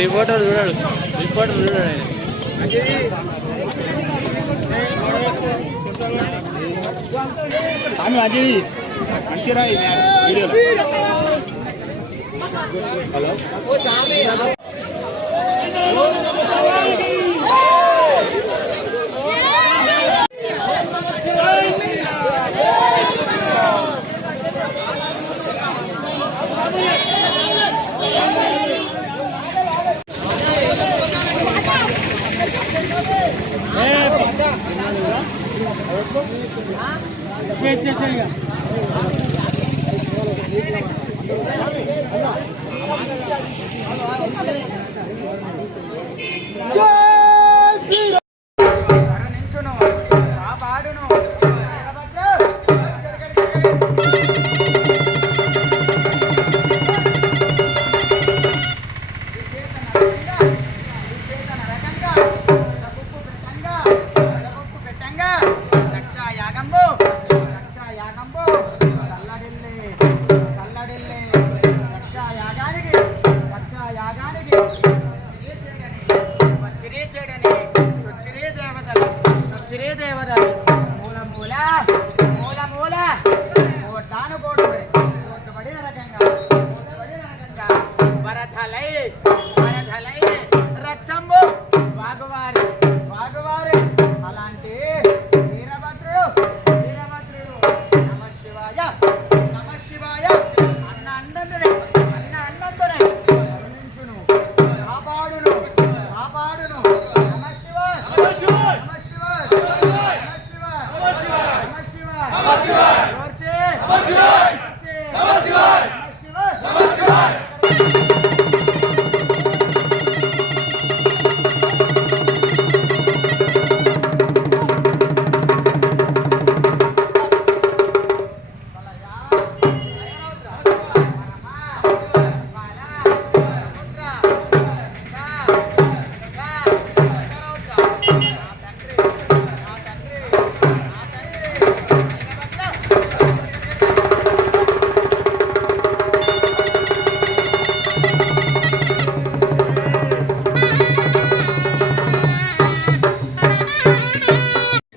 Reporter చూడాడు స్వామి అజయ్ మంచిరా వీడియోలో. Hello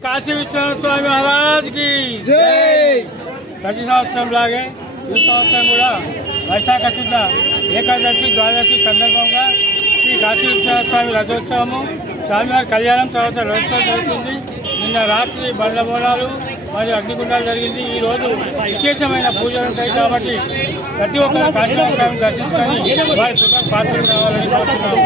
Kashi Vishwanath Swami Maharaj की जय। ప్రతి సంవత్సరం లాగే ఈ సంవత్సరం కూడా వైశాఖ శుద్ధ ఏకాదశి ద్వాదశి సందర్భంగా శ్రీ కాశీ విశ్వనాథ స్వామి రథోత్సవము స్వామివారి కళ్యాణం తర్వాత రథోత్సవం జరుగుతుంది. నిన్న రాత్రి బండ్ల బోనాలు మరియు అగ్నిగుండాలు జరిగింది. ఈరోజు విశేషమైన పూజలు ఉంటాయి కాబట్టి ప్రతి ఒక్కరు కాశీ స్వామిని దర్శించుకొని వారి కృపకు పాత్రలు కావాలని కోరుతున్నాము.